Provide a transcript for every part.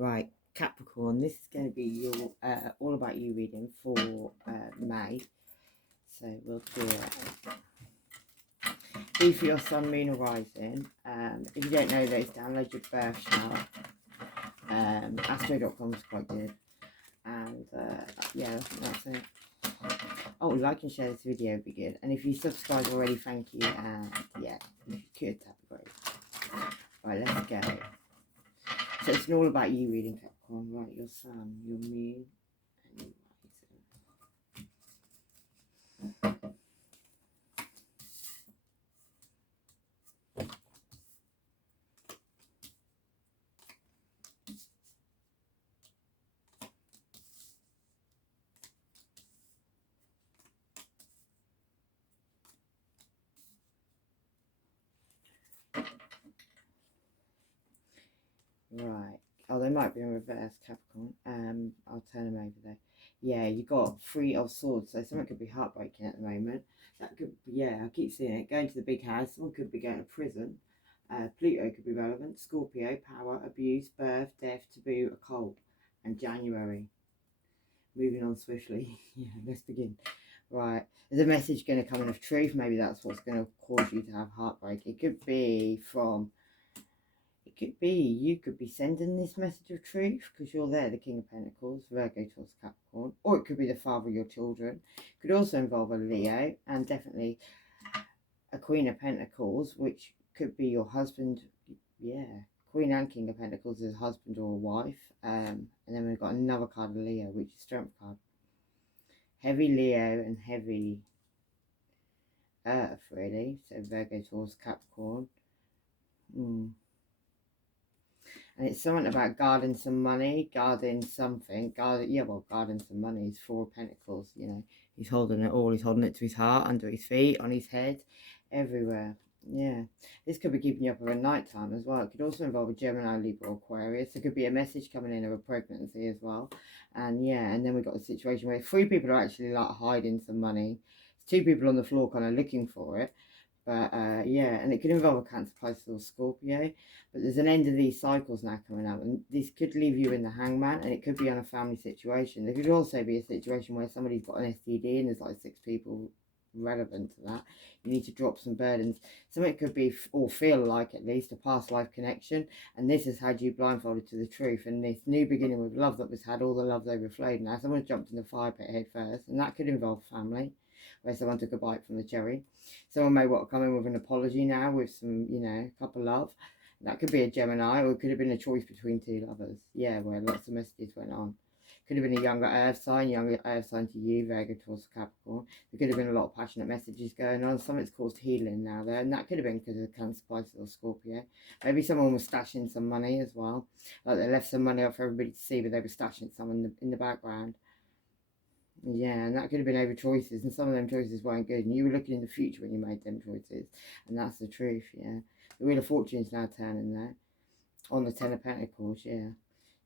Right, Capricorn, this is going to be your all about you reading for May. So we'll do it. Be for your sun, moon, or rising. If you don't know those, download your birth chart. Astro.com is quite good. And yeah, that's it. Oh, like and share this video would be good. And if you subscribe already, thank you. And yeah, if you could, that'd be great. Right, let's go. So it's all about you reading, Capricorn. Right, your sun, your moon, and your rising. Right. Oh, they might be in reverse, Capricorn. I'll turn them over there. Yeah, you got 3 of Swords, so someone could be heartbreaking at the moment. That could be, yeah, I keep seeing it. Going to the big house, someone could be going to prison. Pluto could be relevant. Scorpio, power, abuse, birth, death, taboo, occult, and January. Moving on swiftly. Yeah, let's begin. Right, there's a message going to come in of truth. Maybe that's what's going to cause you to have heartbreak. It could be from... Could be you could be sending this message of truth because you're there, the King of Pentacles, Virgo, Taurus, Capricorn, or it could be the father of your children. Could also involve a Leo, and definitely a Queen of Pentacles, which could be your husband. Yeah, Queen and King of Pentacles is a husband or a wife. And then we've got another card of Leo, which is Strength card. Heavy Leo and heavy Earth, really. So Virgo, Taurus, Capricorn. And it's something about guarding some money, guarding something, guarding some money. It's 4 of Pentacles, you know. He's holding it all. He's holding it to his heart, under his feet, on his head, everywhere. Yeah. This could be keeping you up over night time as well. It could also involve a Gemini, Libra, Aquarius. There could be a message coming in of a pregnancy as well. And yeah, and then we've got a situation where 3 people are actually like hiding some money. There's 2 people on the floor kind of looking for it. But yeah, and it could involve a Cancer, Pisces or Scorpio. But there's an end of these cycles now coming up. And this could leave you in the hangman. And it could be on a family situation. There could also be a situation where somebody's got an STD and there's like 6 people relevant to that. You need to drop some burdens. Something could be, or feel like at least, a past life connection. And this has had you blindfolded to the truth. And this new beginning with love that was had, all the love's overflowed. Now someone's jumped in the fire pit head first. And that could involve family, where someone took a bite from the cherry. Someone may want to come in with an apology now, with some, you know, cup of love. That could be a Gemini, or it could have been a choice between 2 lovers. Yeah, where lots of messages went on. Could have been a younger earth sign to you, Virgo, Taurus, Capricorn. There could have been a lot of passionate messages going on. Something's caused healing now there, and that could have been because of Cancer, Pisces or Scorpio. Maybe someone was stashing some money as well. Like they left some money out for everybody to see, but they were stashing some in the background. Yeah, and that could have been over choices, and some of them choices weren't good, and you were looking in the future when you made them choices, and that's the truth. Yeah, the Wheel of Fortune's now turning there on the 10 of Pentacles. Yeah,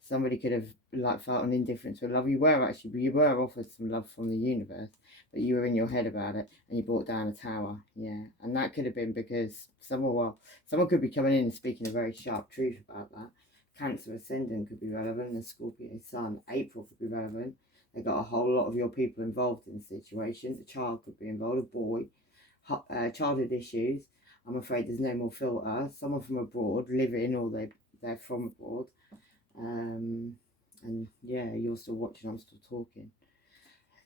somebody could have like felt an indifference to love. You were offered some love from the universe, but you were in your head about it, and you brought down a tower. Yeah, and that could have been because someone could be coming in and speaking a very sharp truth about that. Cancer ascendant could be relevant, and Scorpio Sun, April could be relevant. They got a whole lot of your people involved in the situation. A child could be involved, a boy, childhood issues. I'm afraid there's no more filter. Someone from abroad living, or they're from abroad. And yeah, you're still watching, I'm still talking.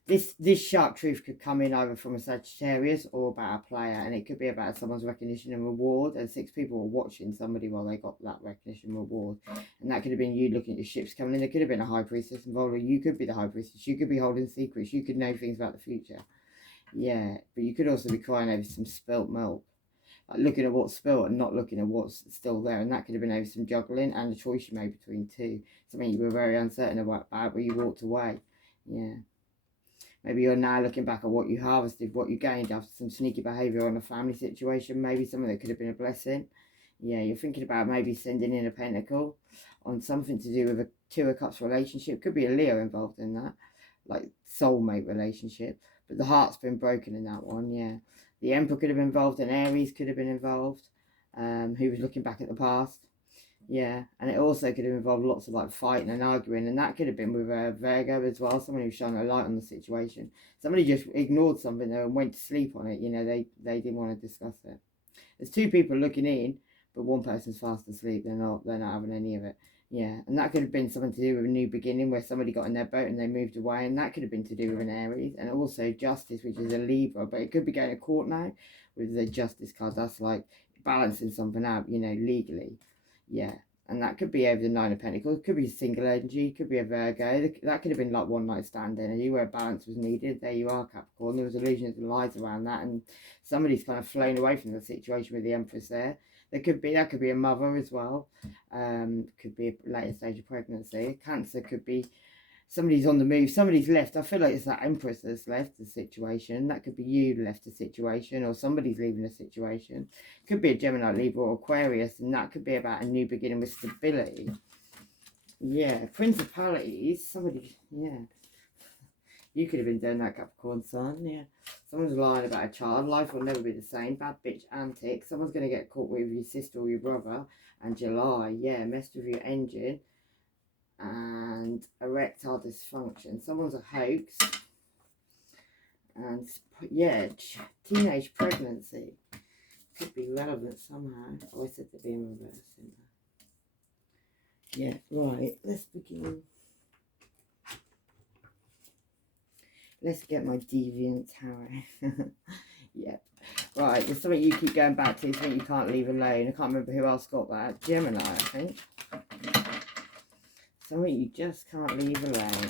This sharp truth could come in either from a Sagittarius or about a player, and it could be about someone's recognition and reward, and 6 people were watching somebody while they got that recognition and reward, and that could have been you looking at the ships coming in. There could have been a high priestess involved, or you could be the high priestess. You could be holding secrets. You could know things about the future. Yeah, but you could also be crying over some spilt milk, like looking at what's spilt and not looking at what's still there, and that could have been over some juggling and a choice you made between 2, something you were very uncertain about, but you walked away. Yeah. Maybe you're now looking back at what you harvested, what you gained after some sneaky behaviour on a family situation, maybe something that could have been a blessing. Yeah, you're thinking about maybe sending in a pentacle on something to do with a 2 of Cups relationship. Could be a Leo involved in that, like soulmate relationship. But the heart's been broken in that one, yeah. The Emperor could have been involved, and Aries could have been involved, who was looking back at the past. Yeah, and it also could have involved lots of like fighting and arguing, and that could have been with a Virgo as well. Someone who's shining a light on the situation. Somebody just ignored something there and went to sleep on it. You know, they didn't want to discuss it. There's two people looking in, but one person's fast asleep. They're not having any of it. Yeah, and that could have been something to do with a new beginning where somebody got in their boat and they moved away, and that could have been to do with an Aries, and also Justice, which is a Libra, but it could be going to court now with the Justice card. That's like balancing something out, you know, legally. Yeah, and that could be over the Nine of Pentacles. Could be single energy. Could be a Virgo. That could have been like one night stand energy where balance was needed. There you are, Capricorn. There was illusions and lies around that, and somebody's kind of flown away from the situation with the Empress there. That could be a mother as well. Could be a later stage of pregnancy. Cancer could be somebody's on the move, somebody's left. I feel like it's that Empress that's left the situation. That could be you left a situation, or somebody's leaving a situation. Could be a Gemini, Libra, or Aquarius, and that could be about a new beginning with stability. Yeah, principalities. Somebody, yeah. You could have been doing that, Capricorn Sun, yeah. Someone's lying about a child. Life will never be the same. Bad bitch antics. Someone's going to get caught with your sister or your brother. And July, yeah, messed with your engine. And erectile dysfunction. Someone's a hoax. And, yeah, teenage pregnancy. Could be relevant somehow. Oh, I said to be in reverse, didn't I? Yeah, right. Let's begin. Let's get my deviant tarot. Yep. Right, there's something you keep going back to, something you can't leave alone. I can't remember who else got that. Gemini, I think. Something you just can't leave alone.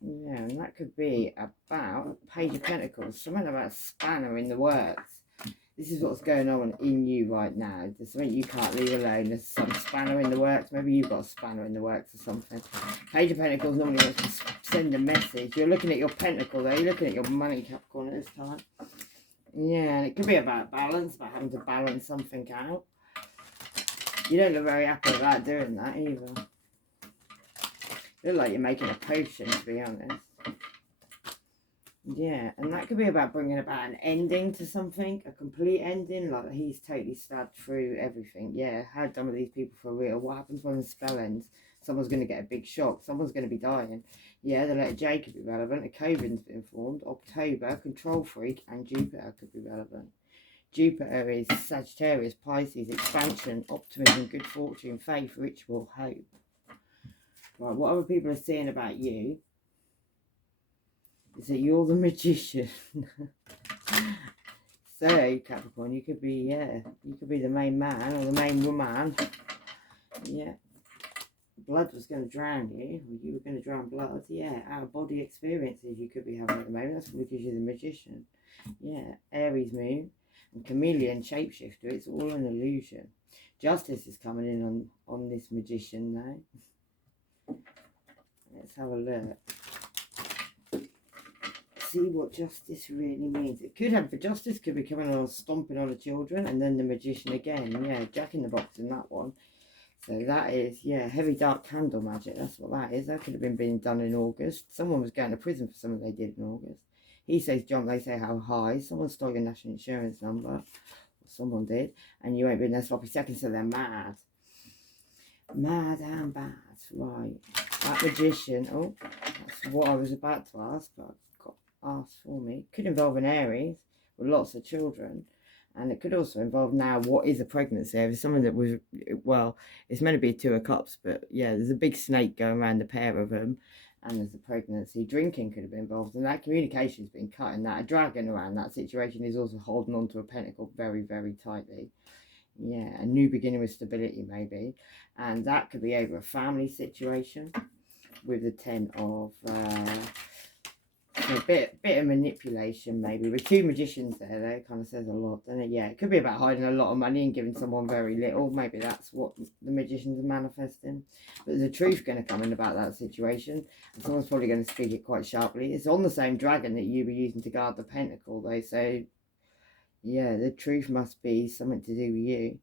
Yeah, and that could be about Page of Pentacles. Something about a spanner in the works. This is what's going on in you right now. There's something you can't leave alone. There's some spanner in the works. Maybe you've got a spanner in the works or something. Page of Pentacles normally wants to send a message. You're looking at your pentacle there. You're looking at your money, Capricorn, at this time. Yeah, and it could be about balance, about having to balance something out. You don't look very happy about doing that either. You look like you're making a potion, to be honest. Yeah, and that could be about bringing about an ending to something, a complete ending, like he's totally stabbed through everything. Yeah, how done with these people for real? What happens when the spell ends? Someone's going to get a big shock. Someone's going to be dying. Yeah, the letter J could be relevant. A Coven's been formed. October, Control Freak, and Jupiter could be relevant. Jupiter is Sagittarius, Pisces, expansion, optimism, good fortune, faith, ritual, hope. Right, what other people are saying about you is that you're the magician. So, Capricorn, you could be, yeah, you could be the main man or the main woman. Yeah. Blood was going to drown you, or you were going to drown blood. Yeah, out-of-body experiences you could be having at the moment. That's because you're the magician. Yeah, Aries moon and chameleon shapeshifter. It's all an illusion. Justice is coming in on this magician now. Let's have a look. See what justice really means. It could have, for justice could be coming on stomping on the children, and then the magician again. Yeah, Jack in the Box in that one. So that is, yeah, heavy dark candle magic. That's what that is. That could have been being done in August. Someone was going to prison for something they did in August. He says jump, they say how high. Someone stole your national insurance number. Or someone did. And you ain't been there sloppy seconds, so they're mad. Mad and bad. Right. That magician. Oh, that's what I was about to ask, but I got asked for me. Could involve an Aries with lots of children. And it could also involve now what is a pregnancy. It's something that was, well, it's meant to be 2 of Cups, but yeah, there's a big snake going around the pair of them. And there's a pregnancy. Drinking could have been involved. And that communication's been cut. And that a dragon around that situation is also holding on to a pentacle very, very tightly. Yeah, a new beginning with stability maybe. And that could be over a family situation with the 10 of... a bit of manipulation maybe. With 2 magicians there, though, it kind of says a lot, doesn't it? Yeah, it could be about hiding a lot of money and giving someone very little. Maybe that's what the magicians are manifesting. But there's a truth going to come in about that situation, and someone's probably going to speak it quite sharply. It's on the same dragon that you were using to guard the pentacle, though, so yeah, the truth must be something to do with you.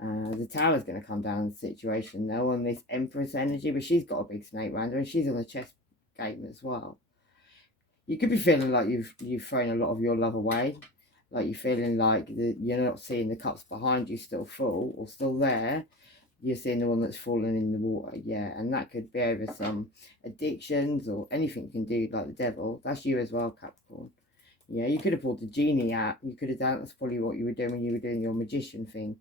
The tower's going to come down in the situation, though, on this Empress energy, but she's got a big snake around her, and she's on the chess game as well. You could be feeling like you've thrown a lot of your love away. like you're feeling like you're not seeing the cups behind you still full or still there. You're seeing the one that's fallen in the water, yeah, and that could be over some addictions or anything you can do, like the devil. That's you as well, Capricorn. Yeah, you could have pulled the genie out. You could have done, that's probably what you were doing when you were doing your magician thing.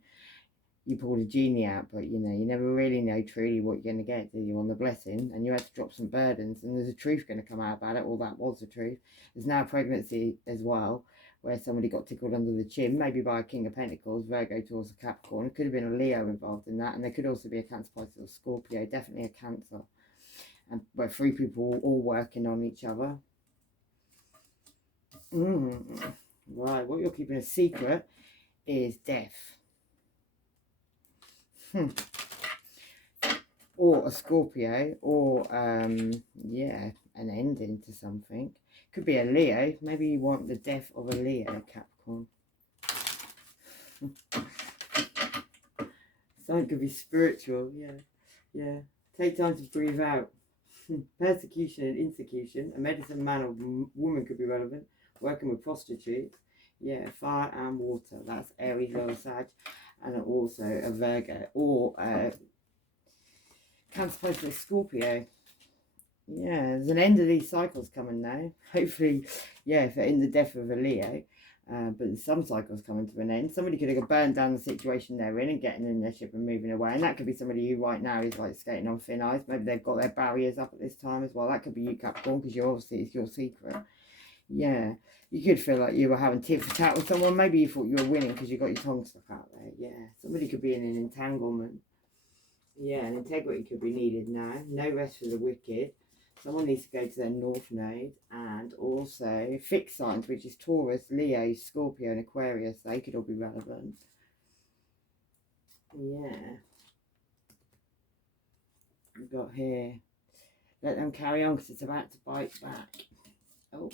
You pulled a genie out, but you know, you never really know truly what you're going to get, do you, on the blessing? And you had to drop some burdens, and there's a truth going to come out about it, or that was the truth. There's now pregnancy as well, where somebody got tickled under the chin, maybe by a King of Pentacles, Virgo towards a Capricorn. It could have been a Leo involved in that, and there could also be a Cancer, Pisces, or Scorpio, definitely a Cancer. And where three people all working on each other. Right, what you're keeping a secret is death. Or a Scorpio, or yeah, an ending to something. Could be a Leo. Maybe you want the death of a Leo, Capricorn. Something could be spiritual, yeah. Take time to breathe out. Persecution and insecurity. A medicine man or woman could be relevant. Working with prostitutes. Yeah, fire and water. That's Aries, Leo, Sag. And also a Virgo. Or Cancer, Pisces, Scorpio. Yeah, there's an end of these cycles coming now. Hopefully, yeah, if they're in the death of a Leo. But some cycles coming to an end. Somebody could have burned down the situation they're in and getting in their ship and moving away. And that could be somebody who right now is like skating on thin ice. Maybe they've got their barriers up at this time as well. That could be you, Capricorn, because you're obviously, it's your secret. Yeah, you could feel like you were having tit for tat with someone. Maybe you thought you were winning because you got your tongue stuck out there. Yeah, somebody could be in an entanglement. Yeah, and integrity could be needed now. No rest for the wicked. Someone needs to go to their north node. And also fixed signs, which is Taurus, Leo, Scorpio and Aquarius. They could all be relevant. Yeah. We've got here, let them carry on because it's about to bite back. Oh,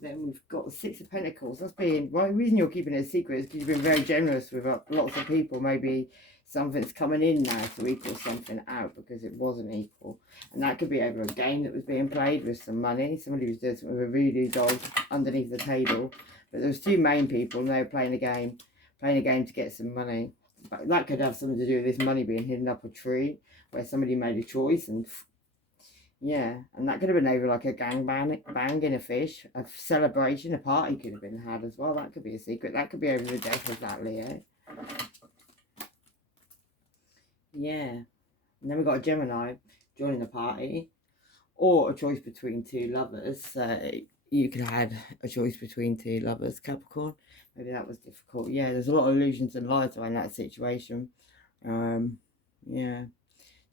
then we've got the Six of Pentacles. That's being, well, the reason you're keeping it a secret is because you've been very generous with lots of people. Maybe something's coming in now to equal something out because it wasn't equal. And that could be over a game that was being played with some money. Somebody was doing something with a voodoo dog underneath the table. But there was two main people and they were playing a game to get some money. But that could have something to do with this money being hidden up a tree where somebody made a choice and... yeah, and that could have been over like a bang in a fish, a celebration, a party could have been had as well. That could be a secret. That could be over the death of that Leo. Yeah. And then we've got a Gemini joining the party. Or a choice between two lovers. So you could have had a choice between two lovers, Capricorn. Maybe that was difficult. Yeah, there's a lot of illusions and lies around that situation. Yeah.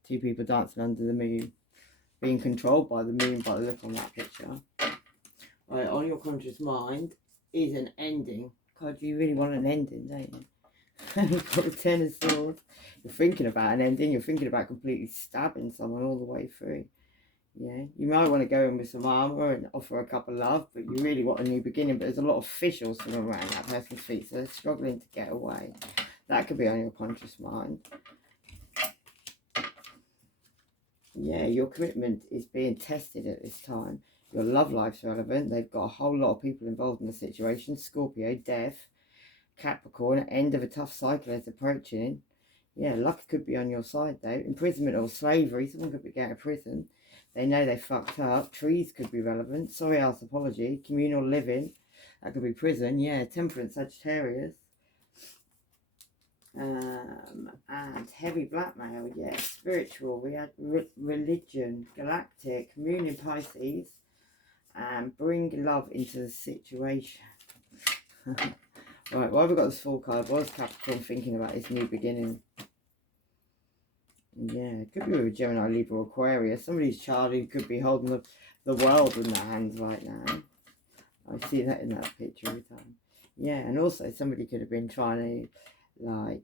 Two people dancing under the moon. Being controlled by the moon by the look on that picture. Right, on your conscious mind is an ending. God, you really want an ending, don't you? You've got the Ten of Swords. You're thinking about an ending. You're thinking about completely stabbing someone all the way through. Yeah, you might want to go in with some armour and offer a cup of love, but you really want a new beginning. But there's a lot of officials from around that person's feet, so they're struggling to get away. That could be on your conscious mind. Yeah, your commitment is being tested at this time. Your love life's relevant. They've got a whole lot of people involved in the situation. Scorpio, death, Capricorn, end of a tough cycle is approaching. Yeah, luck could be on your side though. Imprisonment or slavery. Someone could be getting out of prison. They know they fucked up. Trees could be relevant. Sorry ass apology. Communal living. That could be prison. Yeah, Temperance, Sagittarius. And heavy blackmail, yeah, spiritual, we had religion, galactic, moon in Pisces, and bring love into the situation. Right, why have we got this Fool card? What is Capricorn thinking about his new beginning? Yeah, it could be with a Gemini, Libra, Aquarius. Somebody's child who could be holding the world in their hands right now. I see that in that picture every time. Yeah, and also somebody could have been trying to, like,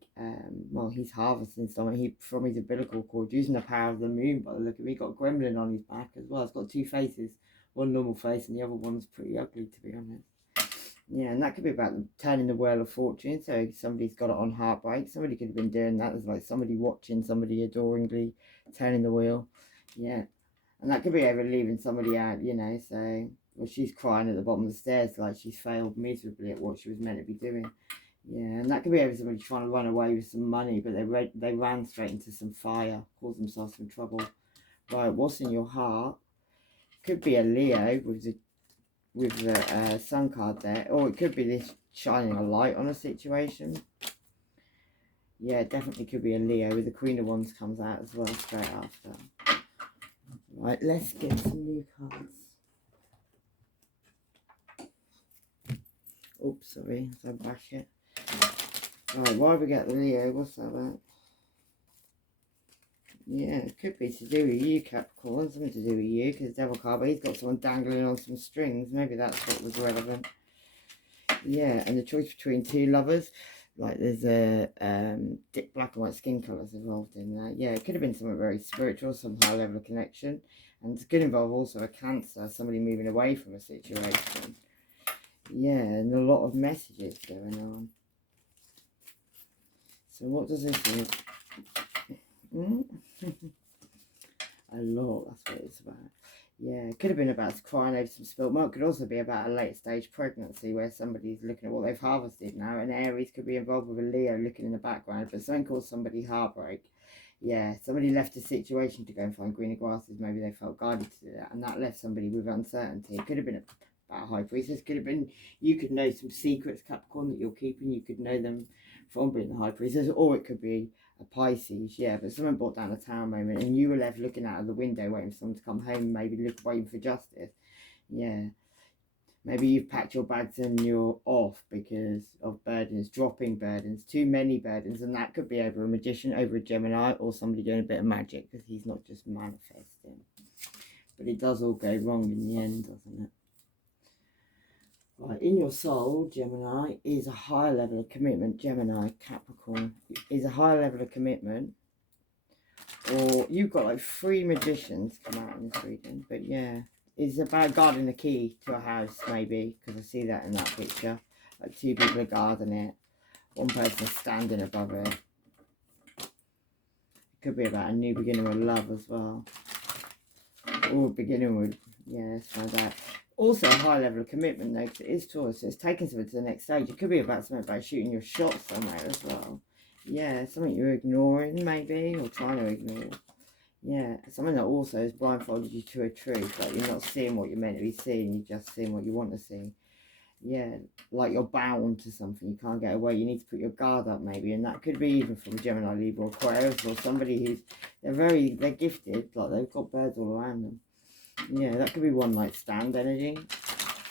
well, he's harvesting something from his umbilical cord using the power of the moon. By the look at me, got a gremlin on his back as well. It's got two faces, one normal face and the other one's pretty ugly, to be honest. Yeah, and that could be about turning the wheel of fortune. So somebody's got it on heartbreak. Somebody could have been doing that. There's like somebody watching somebody adoringly turning the wheel. Yeah, and that could be over leaving somebody out, you know. So Well, she's crying at the bottom of the stairs like she's failed miserably at what she was meant to be doing. Yeah, and that could be over somebody trying to run away with some money, but they ran straight into some fire, caused themselves some trouble. Right, what's in your heart? Could be a Leo with the sun card there, or it could be this shining a light on a situation. Yeah, it definitely could be a Leo with the Queen of Wands comes out as well straight after. Right, let's get some new cards. Oops, sorry, so bash it. Right, why have we got the Leo? What's that about? Yeah, it could be to do with you, Capricorn. Something to do with you, because Devil card, but he's got someone dangling on some strings. Maybe that's what was relevant. Yeah, and the choice between two lovers. Like there's a black and white skin colours involved in that. Yeah, it could have been something very spiritual, some high level of connection. And it could involve also a Cancer, somebody moving away from a situation. Yeah, and a lot of messages going on. So what does this mean? A lot, that's what it's about. Yeah, it could have been about crying over some spilt milk. Could also be about a late stage pregnancy where somebody's looking at what they've harvested now. And Aries could be involved with a Leo looking in the background, but something caused somebody heartbreak. Yeah, somebody left a situation to go and find greener grasses. Maybe they felt guided to do that, and that left somebody with uncertainty. It could have been about a high priestess. Could have been you could know some secrets, Capricorn, that you're keeping. You could know them from being the high priestess, or it could be a Pisces, yeah, but someone brought down a tower moment and you were left looking out of the window waiting for someone to come home, maybe waiting for justice. Yeah, maybe you've packed your bags and you're off because of burdens, dropping burdens, too many burdens, and that could be over a magician, over a Gemini, or somebody doing a bit of magic because he's not just manifesting. But it does all go wrong in the end, doesn't it? Right, in your soul, Gemini, is a higher level of commitment. Gemini, Capricorn, is a higher level of commitment. Or you've got like 3 magicians come out in this reading. But yeah, it's about guarding the key to a house, maybe, because I see that in that picture. Like 2 people are guarding it. One person is standing above it. It could be about a new beginning with love as well. Or beginning with, yeah, let's find out. Also a high level of commitment though, because it is Taurus, so it's taking something to the next stage. It could be about something about shooting your shot somewhere as well. Yeah, something you're ignoring maybe, or trying to ignore. Yeah, something that also has blindfolded you to a truth, like you're not seeing what you're meant to be seeing, you're just seeing what you want to see. Yeah, like you're bound to something, you can't get away, you need to put your guard up maybe, and that could be even from Gemini, Libra, or Aquarius, or somebody who's, they're gifted, like they've got birds all around them. Yeah, that could be one night stand energy.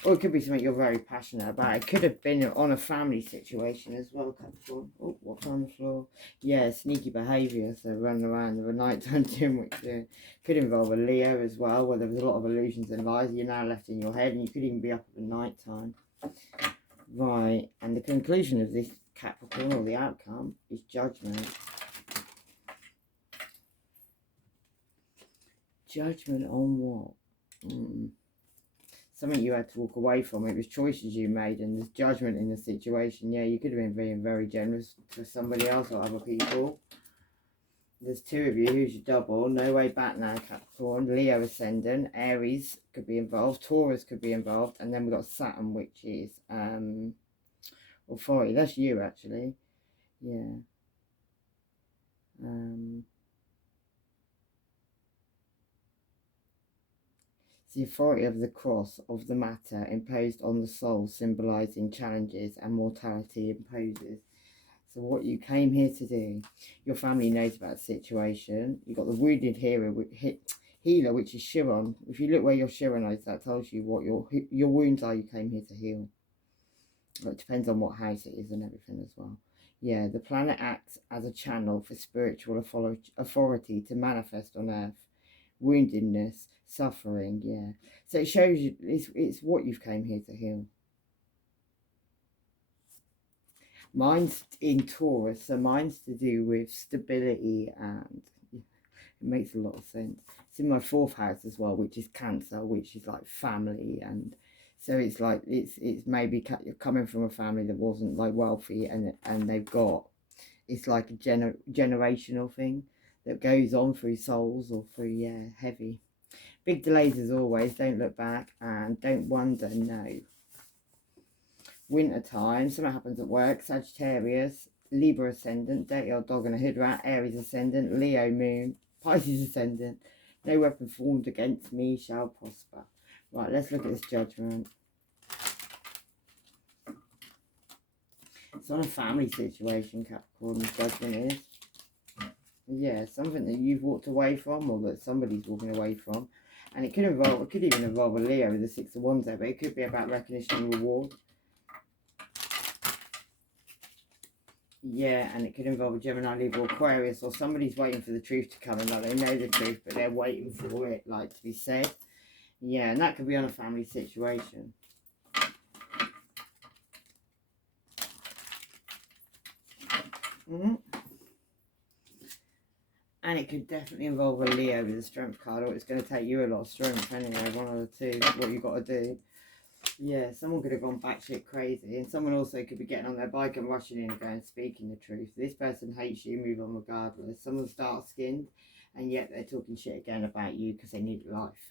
Or it could be something you're very passionate about. It could have been on a family situation as well, Capricorn. Oh, what's on the floor? Yeah, sneaky behaviour, so running around of a night time doing what you're doing. Could involve a Leo as well, where there was a lot of illusions and lies you're now left in your head, and you could even be up at the night time. Right, and the conclusion of this, Capricorn, or the outcome, is judgment. Judgment on what? Something you had to walk away from. It was choices you made, and there's judgment in the situation. Yeah, you could have been being very generous to somebody else or other people. There's 2 of you. Who's your double? No way back now, Capricorn. Leo ascendant. Aries could be involved. Taurus could be involved. And then we've got Saturn, which is authority. That's you, actually. Yeah. The authority of the cross of the matter imposed on the soul, symbolising challenges and mortality imposes. So what you came here to do, your family knows about the situation. You've got the wounded healer, which is Chiron. If you look where your Chiron is, that tells you what your wounds are you came here to heal. But it depends on what house it is and everything as well. Yeah, the planet acts as a channel for spiritual authority to manifest on Earth. Woundedness, suffering, yeah. So it shows you it's what you've came here to heal. Mine's in Taurus, so mine's to do with stability, and it makes a lot of sense. It's in my 4th house as well, which is Cancer, which is like family, and so it's like it's maybe you're coming from a family that wasn't like wealthy, and they've got, it's like a generational thing that goes on through souls or through, yeah, heavy. Big delays as always. Don't look back and don't wonder. No. Winter time. Something happens at work. Sagittarius. Libra ascendant. Dirty old dog and a hood rat. Aries ascendant. Leo moon. Pisces ascendant. No weapon formed against me shall prosper. Right, let's look at this judgment. It's not a family situation, Capricorn. The judgment is. Yeah, something that you've walked away from or that somebody's walking away from. And it could involve, it could even involve a Leo with the 6 of Wands there, but it could be about recognition and reward. Yeah, and it could involve a Gemini, Libra, Aquarius, or somebody's waiting for the truth to come in. Like, they know the truth, but they're waiting for it, like, to be said. Yeah, and that could be on a family situation. And it could definitely involve a Leo with a strength card, or it's going to take you a lot of strength anyway, one of the two, what you've got to do. Yeah, someone could have gone batshit crazy, and someone also could be getting on their bike and rushing in and going speaking the truth. This person hates you, move on regardless. Someone's dark-skinned, and yet they're talking shit again about you because they need life.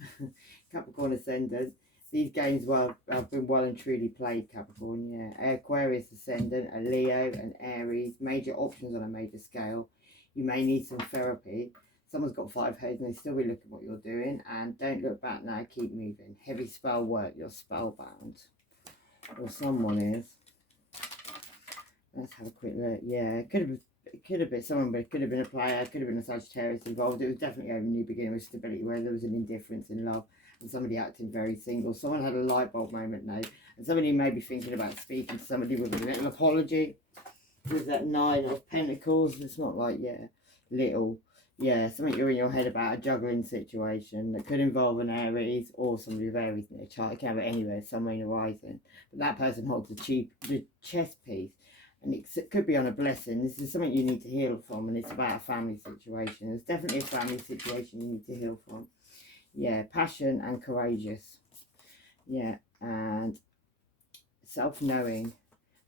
Capricorn ascendant. These games have been well and truly played, Capricorn, yeah. Aquarius ascendant, a Leo, an Aries. Major options on a major scale. You may need some therapy. Someone's got 5 heads and they still be looking at what you're doing. And don't look back now, keep moving. Heavy spell work, you're spellbound. Or someone is. Let's have a quick look. Yeah, it could have been someone, but it could have been a player, it could have been a Sagittarius involved. It was definitely over new beginning with stability where there was an indifference in love and somebody acting very single. Someone had a light bulb moment now. And somebody may be thinking about speaking to somebody with a little apology. With that 9 of Pentacles, it's not like, yeah, little, yeah, something you're in your head about, a juggling situation that could involve an Aries or somebody with Aries in their chart. It can have it anywhere, somewhere in the rising. But that person holds the chess piece, and it could be on a blessing. This is something you need to heal from, and it's about a family situation. There's definitely a family situation you need to heal from. Yeah, passion and courageous. Yeah, and self-knowing.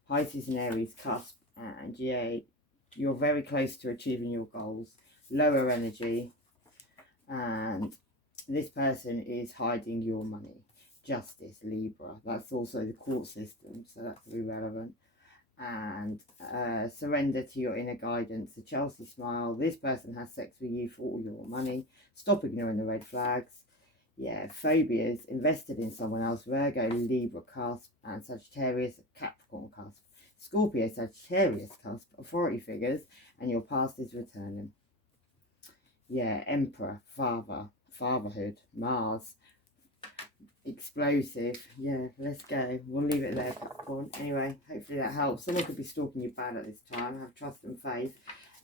Pisces and Aries cusp. And yeah, you're very close to achieving your goals. Lower energy, and this person is hiding your money. Justice, Libra. That's also the court system, so that could be relevant. And surrender to your inner guidance. The Chelsea smile. This person has sex with you for all your money. Stop ignoring the red flags. Yeah, phobias. Invested in someone else. Virgo, Libra cusp, and Sagittarius, Capricorn cusp. Scorpio, Sagittarius cusp, authority figures, and your past is returning. Yeah, Emperor, fatherhood, Mars, explosive. Yeah, let's go. We'll leave it there, Capricorn. Anyway, hopefully that helps. Someone could be stalking you bad at this time. Have trust and faith.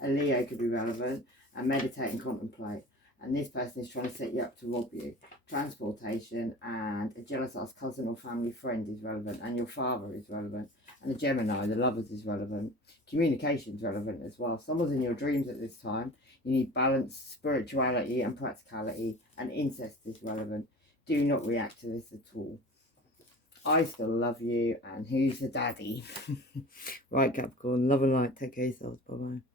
A Leo could be relevant. And meditate and contemplate. And this person is trying to set you up to rob you. Transportation, and a jealous ass cousin or family friend is relevant, and your father is relevant, and a Gemini, the lovers, is relevant. Communication is relevant as well. Someone's in your dreams at this time. You need balance, spirituality and practicality, and incest is relevant. Do not react to this at all. I still love you, and who's the daddy? Right, Capricorn, love and light. Take care of yourselves. Bye bye.